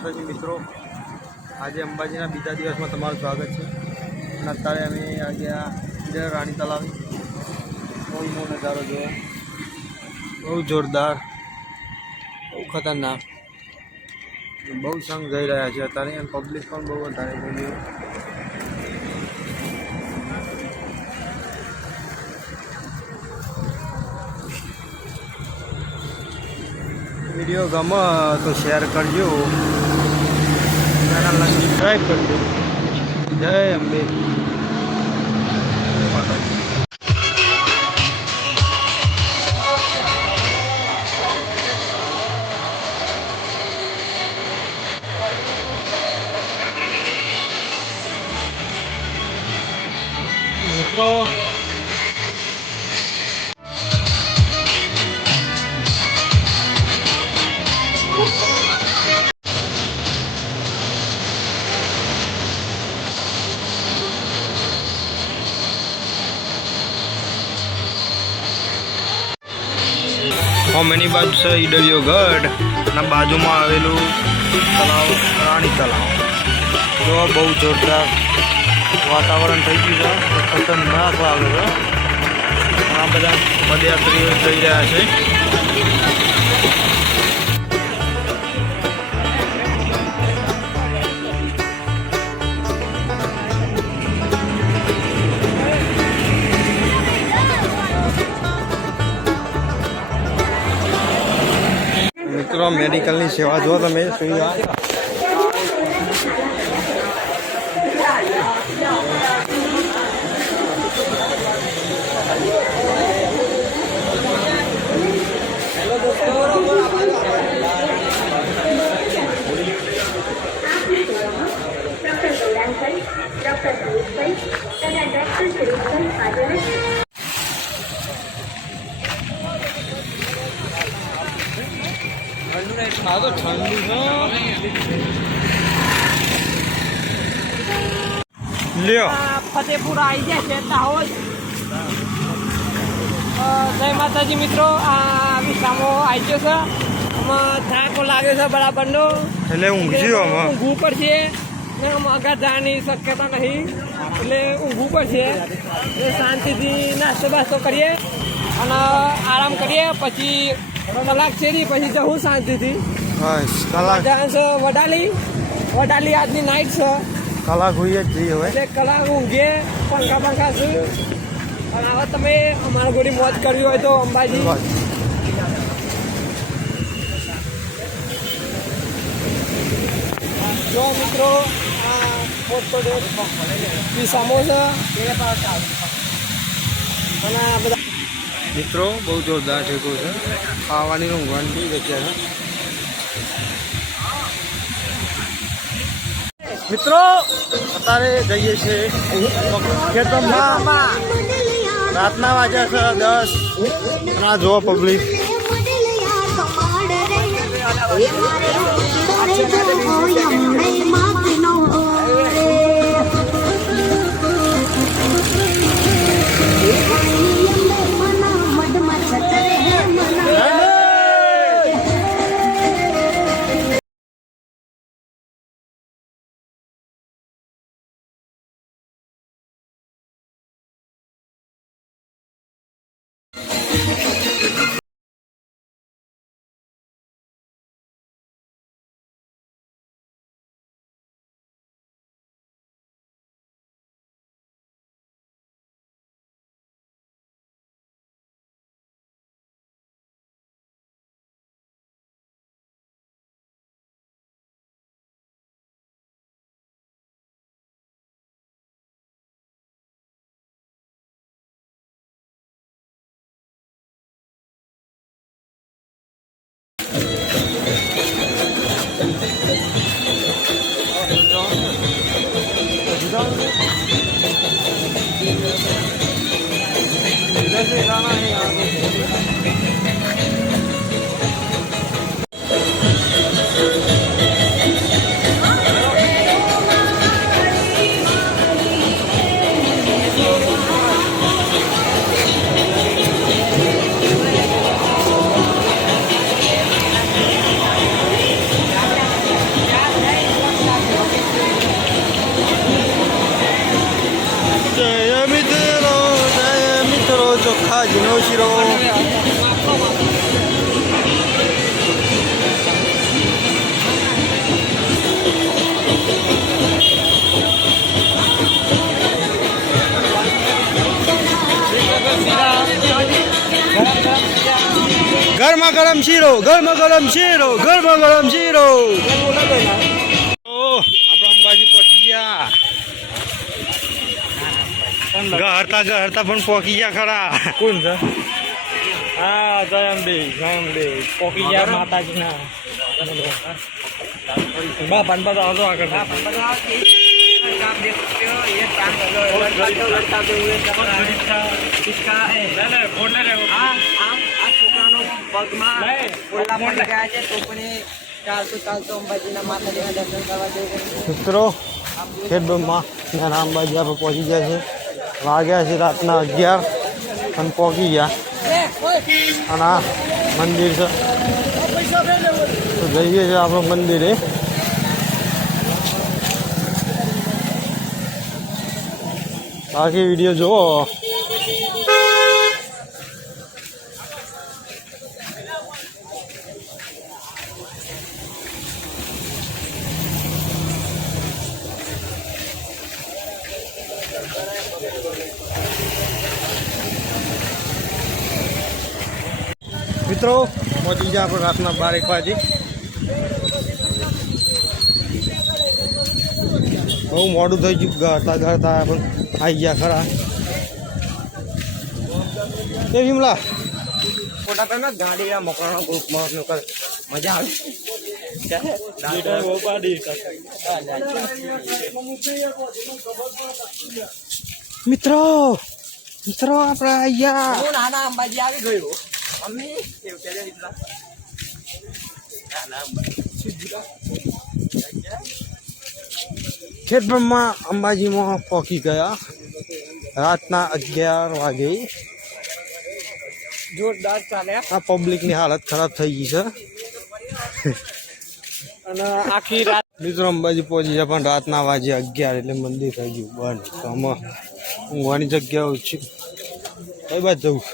માતાજી મિત્રો, આજે અંબાજીના બીજા દિવસમાં તમારું સ્વાગત છે. અને અત્યારે અમે આ ગયા રાણી તલાવ. બહુ નજારો જોયો, બહુ જોરદાર, બહુ ખતરનાક, બહુ સંઘ જઈ રહ્યા છે અત્યારે. અને પબ્લિક પણ બહુ વધારે ગયું. વિડીયો ગમે તો શેર કરજો, ચેનલને સબસ્ક્રાઈબ કરજો. જય અંબે. મિત્રો એની બાજુ છે ઈડરિયો ગઢ અને બાજુમાં આવેલું તલાવ રાણી તલાવ. જો બહુ જોરદાર વાતાવરણ થઈ ગયું છે, ખતરનાક લાગે છે. આ બધા પદયાત્રીઓ જઈ રહ્યા છે. મિત્રો મેડિકલની સેવા જો તમે સુવિધા. તો ઠંડી લ્યો ફતેપુર આવી જાય છે દાહોદ. જય માતાજી મિત્રો, આ વિસામો આવી ગયો છે. આમાં થાકો લાગ્યો છે બરાબરનો, એટલે ઊંઘવું પડશે ને આગળ જવાની શક્યતા નહીં, એટલે ઊંઘવું પડશે. એટલે શાંતિથી નાસ્તો બાસ્તો કરીએ અને આરામ કરીએ, પછી કલાક છે ને પછી જવું શાંતિથી. વડાલી આજની નાઇટ છે. કલાક હોઈએ જ જઈએ હવે, એટલે કલાક ઊંઘીએ, પંખા છે. અને હવે તમે અમારા ગોળી મોજ કરવી હોય તો અંબાજી જો મિત્રો, સમોસા અને આ બધા મિત્રો બહુ જોરદાર ઠેકો છે. ખાવાની ઊંઘવાની જગ્યા છે. મિત્રો અત્યારે જઈએ છીએ ખેતરમાં. રાતના વાગ્યા છે 10 અને આ જુઓ પબ્લિક. ગરમા ગરમ શીરો, ગરમા ગરમ શીરો, ગરમા ગરમ શીરો. આપણા અંબાજી પહોંચી ગયા. ગહરતા ગહરતા પણ પહોંચી ગયા ખરા. કોણ છે? હા જયંબે પોકી ગયા માતાજીના બાપાને બતાવો આગળ મિત્રો ખેડબ્રહ્મા અંબાજી આપણે પહોંચી ગયા છે. વાગ્યા છે રાતના 11 અને પહોંચી ગયા. અને આ મંદિર છે તો જઈએ છીએ આપણે મંદિરે. બાકી વિડીયો જુઓ. મિત્રો પહોંચી ગયા આપણે રાતના 12 વાગે. બહુ મોડું થઈ ગયું. ગરતા ગરતા પણ આવી ગયા ખરા. એ વિમલા ફોટા તો ગાડી મોકલવાનો ગ્રુપમાં મજા આવે. મિત્રો મિત્રો આપણે અહીંયા નાના અંબાજી આવી ગયું. મમ્મી એવું કે ખેડબ્રહ્મા અંબાજીમાં પહોંચી ગયા રાતના 11 વાગે. જોરદાર ચાલે આ પબ્લિકની હાલત ખરાબ થઈ ગઈ છે. અને આખી રાત મિત્રો અંબાજી પહોંચી ગયા પણ રાતના વાગે 11 એટલે મંદિર થઈ ગયું બંધ. તો આમાં ઊંઘવાની જગ્યાઓ છે. કઈ બાજુ જવું?